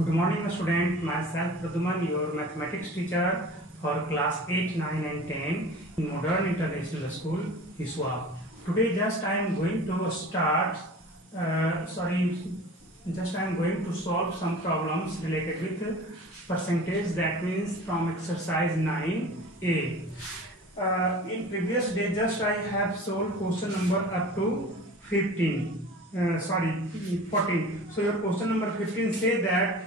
Good morning, student. Myself Praduman, your mathematics teacher for class 8, 9 and 10 in Modern International School, Hiswa. Today just I am going to solve some problems related with percentage, that means from exercise 9a. In previous day just I have solved question number up to 14. So your question number 15 say that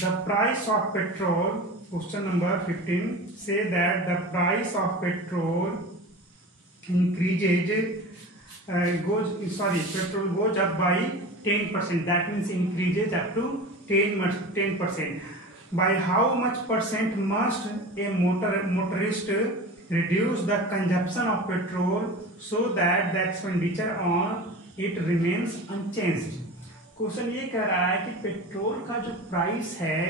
the price of petrol, question number 15 say that the price of petrol increases, petrol goes up by 10%, that means increases up to 10%. By how much percent must a motorist reduce the consumption of petrol so that the expenditure on it remains unchanged? Question ये कह रहा है कि petrol का जो price है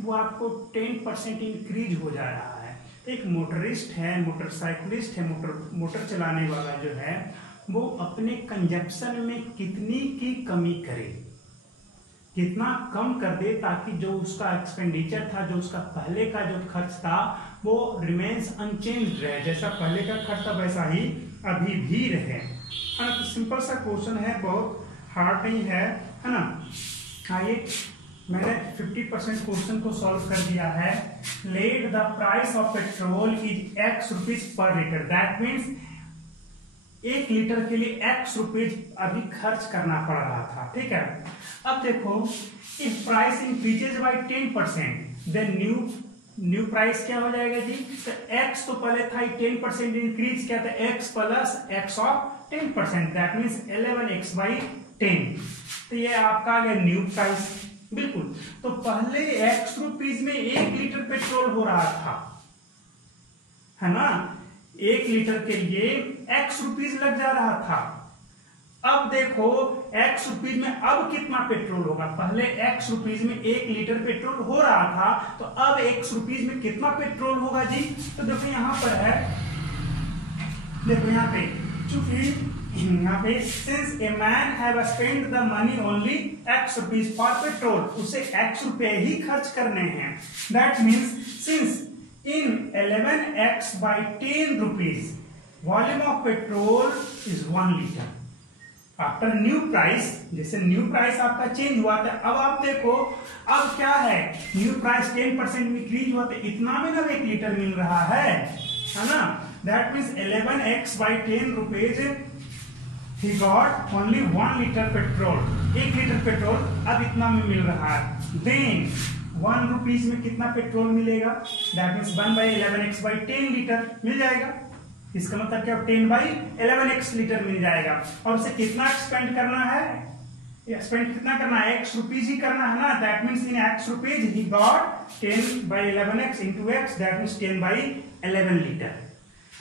वो आपको 10% इंक्रीज हो जा रहा है। एक मोटरिस्ट है, मोटरसाइकिलिस्ट है, मोटर चलाने वाला जो है वो अपने कंजप्शन में कितनी की कमी करे, कितना कम कर दे ताकि जो उसका एक्सपेंडिचर था, जो उसका पहले का जो खर्च था वो रिमेन्स अनचेंज्ड रहे, जैसा पहले का खर्च था वैसा ही अभी भी रहे। है ना, तो सिंपल सा क्वेश्चन है, बहुत हार्ड नहीं है ना। आइए, मैंने 50% क्वेश्चन को सॉल्व कर दिया है। Let the price of petrol is x rupees per litre, that means 1 litre के लिए x रुपीज अभी खर्च करना पड़ रहा था। ठीक है, अब देखो, if price increases by 10%, then new price क्या हो जाएगा जी? तो x तो पहले था 10% इंक्रीज, क्या था? x plus x of 10%, that means 11x by 10। तो ये आपका आ गया न्यू प्राइस। बिल्कुल, तो पहले x रुपीज में 1 लीटर पेट्रोल हो रहा था, है ना, 1 लीटर के लिए x रुपीज लग जा रहा था। अब देखो x रुपीज में अब कितना पेट्रोल होगा? पहले x रुपीज में 1 लीटर पेट्रोल हो रहा था, तो अब x रुपीज में कितना पेट्रोल होगा जी? तो देखो यहां पर है, देखो यहां पे, चूंकि यहाँ पे since a man have spent the money only x rupees for petrol, उसे x रुपए ही खर्च करने हैं। That means since in 11x by 10 rupees volume of petrol is 1 liter. After new price, जैसे न्यू प्राइस आपका चेंज हुआ था, अब आप देखो अब क्या है, न्यू प्राइस 10% इंक्रीज हुआ तो इतना में ना 1 लीटर मिल रहा है ना। That means 11x by 10 rupees he got only 1 liter petrol, 1 litre petrol अब इतना में मिल रहा है। Then 1 रुपीज में कितना पेट्रोल मिलेगा? That means 1 by 11x by 10 litre मिल जाएगा। इसका मतलब क्या? 10 by 11x लीटर मिल जाएगा। और उसे कितना स्पेंड करना है? स्पेंड कितना करना है? x रुपीज ही करना है ना। That means in x rupees he got 10 by 11x into x, that means 10 by 11 litre.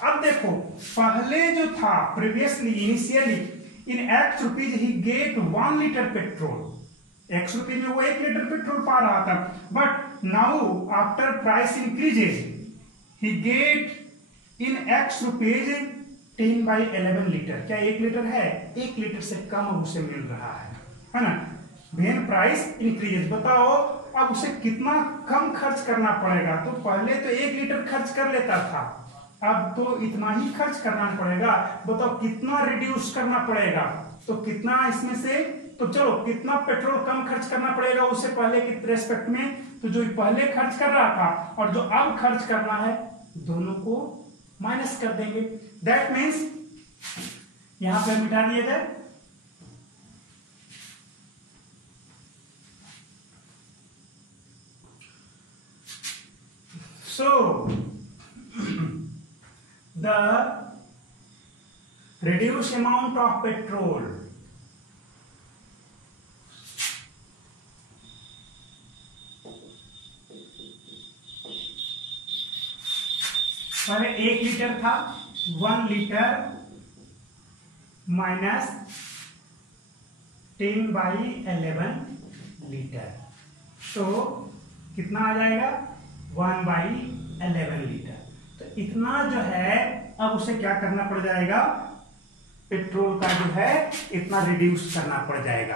अब देखो, पहले जो था previously initially in x rupees he get 1 litre petrol, x rupees में वो 1 लीटर पेट्रोल पा रहा था, but now after price increases he get in x rupees 10 by 11 litre. क्या 1 लीटर है? 1 लीटर से कम उसे मिल रहा है ना। वेन प्राइस इंक्रीजेज, बताओ अब उसे कितना कम खर्च करना पड़ेगा? तो पहले तो 1 लीटर खर्च कर लेता था, अब तो इतना ही खर्च करना पड़ेगा। बताओ कितना रिड्यूस करना पड़ेगा? तो कितना इसमें से, तो चलो कितना पेट्रोल कम खर्च करना पड़ेगा उससे पहले के रेस्पेक्ट में? तो जो पहले खर्च कर रहा था और जो अब खर्च करना है, दोनों को माइनस कर देंगे। दैट मीन्स यहां पे मिटा दिया जाए, so the reduced amount of petrol पहले 1 लीटर था, 1 लीटर माइनस 10 by 11 लीटर, तो कितना आ जाएगा? 1 by 11 लीटर। तो इतना जो है अब उसे क्या करना पड़ जाएगा? पेट्रोल का जो है इतना रिड्यूस करना पड़ जाएगा।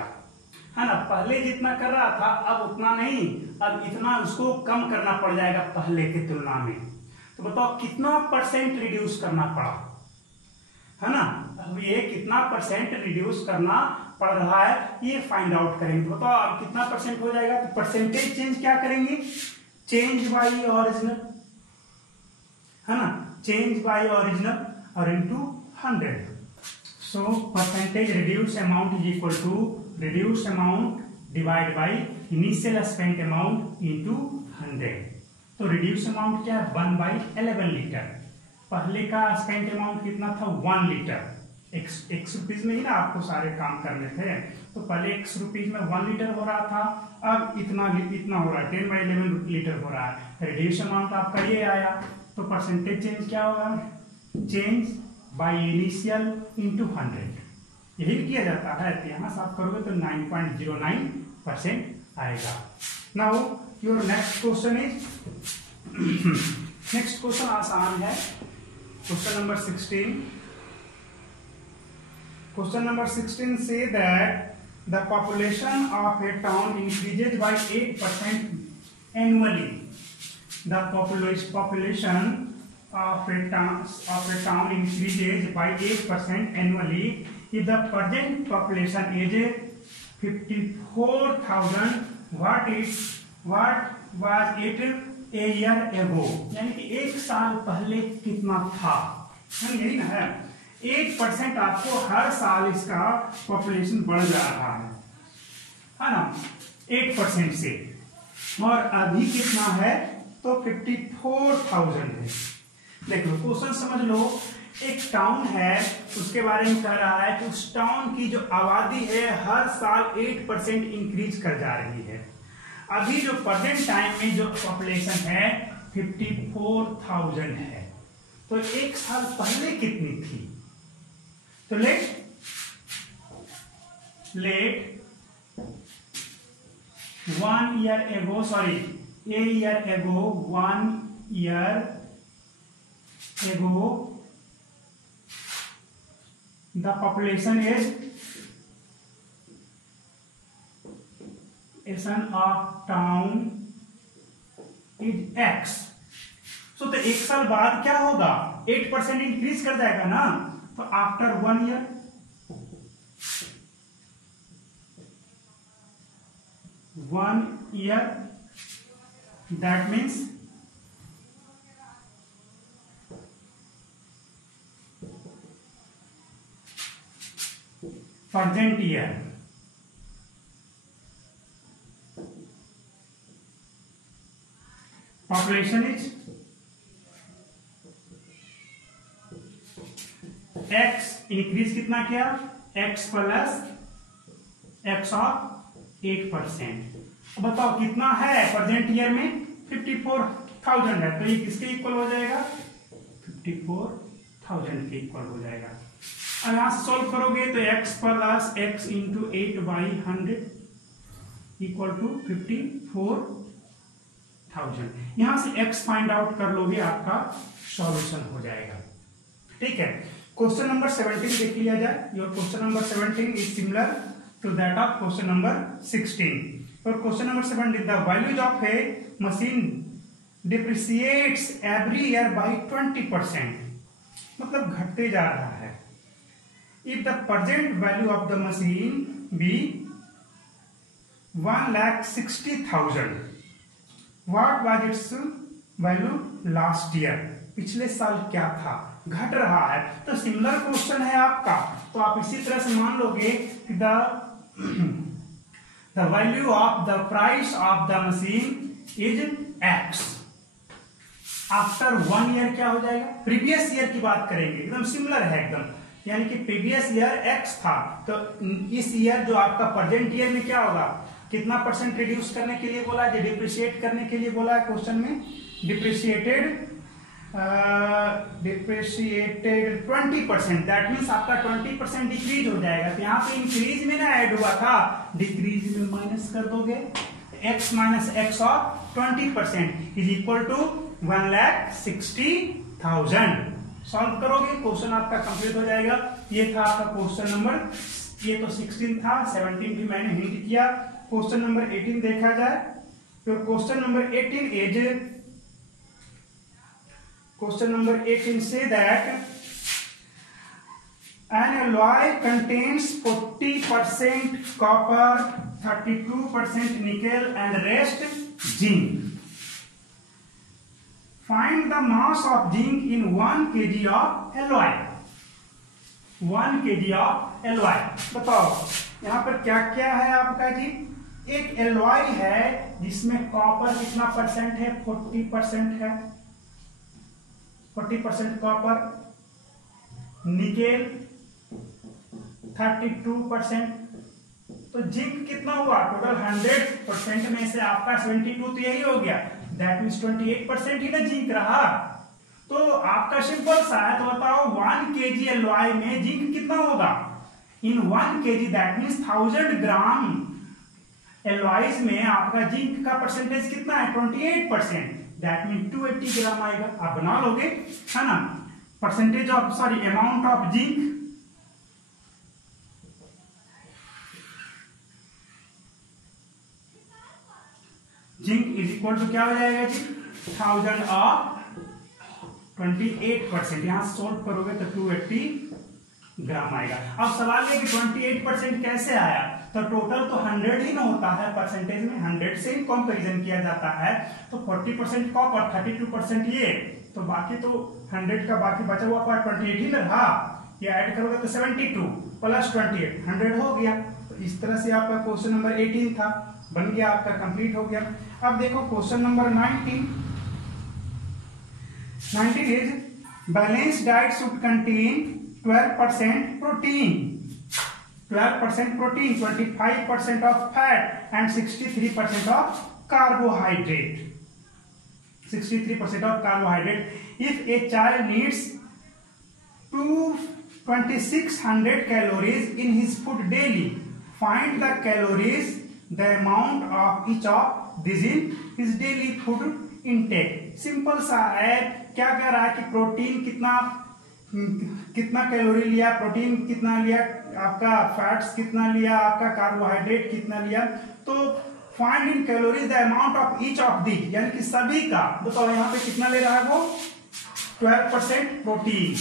है ना। पहले जितना कर रहा था अब उतना नहीं, अब इतना उसको कम करना पड़ जाएगा पहले की तुलना में। तो बताओ कितना परसेंट रिड्यूस करना पड़ा, है ना। अब ये कितना परसेंट रिड्यूस करना पड़ रहा है ये फाइंड आउट करेंगे। तो बताओ अब कितना परसेंट हो जाएगा। तो परसेंटेज चेंज क्या करेंगे, चेंज बाई ओरिजिनल, है ना, चेंज बाई ओरिजिनल और into 100। So percentage reduce amount is equal to reduce amount divide by initial spent amount into 100। तो रिड्यूस अमाउंट क्या है 1/11 लीटर। पहले का स्पेंट अमाउंट कितना था 1 लीटर। एक्स रुपीज में ही ना आपको सारे काम करने थे। तो पहले एक्स रुपीज में 1 लीटर हो रहा था, अब इतना हो रहा है 10/11 लीटर हो रहा है। रिड्यूस अमाउंट आपका ये आया। तो परसेंटेज चेंज क्या होगा, चेंज बाय इनिशियल इनटू 100, यही किया जाता है। तो यहाँ से आप करोगे तो 9.09% आएगा। Now your next question is, next question आसान है, question number 16। Question number 16 say that the population of a town increases by 8% annually. The population of a town increases by 8% annually if the present population is 54,000. What was it a year ago? यानी कि एक साल पहले कितना था, यही ना है। 8% आपको हर साल इसका पॉपुलेशन बढ़ जा रहा है ना, 8% से। और अभी कितना है तो 54,000 है। देखो क्वेश्चन समझ लो, एक टाउन है उसके बारे में कह रहा है कि उस टाउन की जो आबादी है हर साल 8% इंक्रीज कर जा रही है। अभी जो प्रेजेंट टाइम में जो पॉपुलेशन है 54,000 है। तो एक साल पहले कितनी थी, तो late 1 year ago, sorry, a year ago, 1 year ago, the population of town is X. So तो एक साल बाद क्या होगा, 8% इंक्रीज कर जाएगा ना। तो after 1 year, that means present year, population is x, increase कितना किया, x प्लस x ऑफ 8%। बताओ कितना है प्रेजेंट ईयर में 54,000 है। तो ये किसके इक्वल हो जाएगा, 54,000 के इक्वल हो जाएगा। अब यहां से सॉल्व करोगे तो x plus x into 8/100 equal to 54,000। यहां से x फाइंड आउट कर लोगे, आपका सॉल्यूशन हो जाएगा। ठीक है, क्वेश्चन नंबर 17 देख लिया जाए। Your question number 17 is similar to that of question number 16। और question number 17, the values of a machine depreciates every year by 20%, मतलब घटते जा रहा है। If the present value of the machine be 1,60,000, what was its value last year, पिछले साल क्या था, घट रहा है। तो सिमिलर क्वेश्चन है आपका, तो आप इसी तरह से मान लोगे कि the value of the price of the machine is x. After 1 year क्या हो जाएगा, प्रीवियस ईयर की बात करेंगे, एकदम सिमिलर है एकदम, यानी कि प्रीवियस ईयर एक्स था। तो इस ईयर जो आपका प्रेजेंट ईयर में क्या होगा, कितना परसेंट रिड्यूस करने के लिए बोला है, डिप्रिशिएट करने के लिए बोला है क्वेश्चन में, डिप्रिशिएटेड 20%, दैट मीन्स आपका 20% डिक्रीज हो जाएगा। तो यहाँ पे इंक्रीज में ना ऐड हुआ था, डिक्रीज में माइनस कर दोगे, x minus x of 20% is equal to 1,60,000। Solve करोगे क्वेश्चन आपका कंप्लीट हो जाएगा। ये था आपका क्वेश्चन नंबर ये तो 16 था, 17 भी मैंने हिंट किया। क्वेश्चन नंबर 18 देखा जाए तो question number 18 say that an alloy contains 40% copper, 32% nickel and rest zinc. Find the mass of zinc in 1 kg of alloy. 1 kg of alloy. बताओ यहाँ पर क्या क्या है आपका जी। एक एलॉय है जिसमें कॉपर कितना परसेंट है, 40% है, 40% कॉपर, निकेल 32%, तो जिंक कितना हुआ टोटल 100% में से आपका 72 तो यही हो गया, दैट मीन्स 28% ही ना जिंक रहा। तो आपका सिंपल सा है, तो बताओ 1 kg एलॉय में जिंक कितना होगा। इन 1 kg that means 1000 gram alloys में आपका जिंक का परसेंटेज कितना है 28%, दैट मीन 280 ग्राम आएगा। आप बना लोगे है ना। Percentage of amount of zinc is equal to क्या हो जाएगा जी 1000 ऑफ 28%, यहां सोल्व करोगे तो 280 ग्राम आएगा। अब सवाल है कि 28% कैसे आया, तो टोटल तो 100 ही ना होता है, परसेंटेज में 100 से ही कंपैरिजन किया जाता है। तो 40% कॉपर, 32% ये, तो बाकी तो 100 का बाकी बचा हुआ पार्ट 28 ही ना रहा। ये ऐड करोगे तो 72 प्लस 28 100 हो गया। तो इस तरह से आपका क्वेश्चन नंबर 18 था, बन गया आपका कंप्लीट हो गया। अब देखो question number 19 is balance diet should contain 12% protein, 25% of fat and 63% of carbohydrate. 63% of carbohydrate. If a child needs 2600 calories in his food daily, find the calories, the amount of each of these in his daily food intake. Simple सा है, क्या कह रहा है कि protein कितना calorie लिया, protein कितना लिया, आपका फैट्स कितना लिया, आपका कार्बोहाइड्रेट कितना लिया। तो find in calories the amount of each of the, यानी कि सभी का। बताओ यहाँ पे कितना ले रहा है वो 12% प्रोटीन,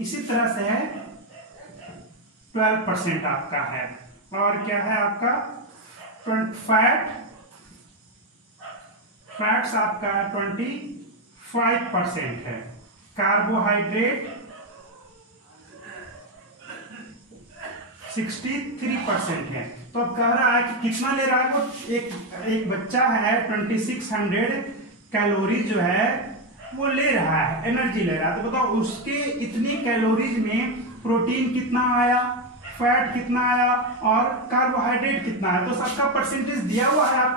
इसी तरह से है 12% आपका है, और क्या है आपका फैट्स आपका 25% है, कार्बोहाइड्रेट 63% है। तो अब कह रहा है कि कितना ले रहा है वो, एक बच्चा है 2600 कैलोरीज जो है वो ले रहा है, एनर्जी ले रहा है। तो बताओ उसके इतनी कैलोरीज में प्रोटीन कितना आया, फैट कितना आया और कार्बोहाइड्रेट कितना आया। तो सबका परसेंटेज दिया हुआ है, आप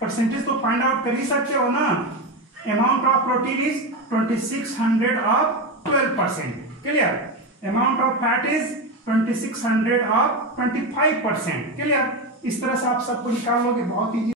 परसेंटेज तो फाइंड आउट कर ही सकते हो ना। Amount of protein is 2600 of 12%, clear. Amount of fat is 2600 of 25%, clear. इस तरह से आप सबको निकाल लोगे, बहुत इजी।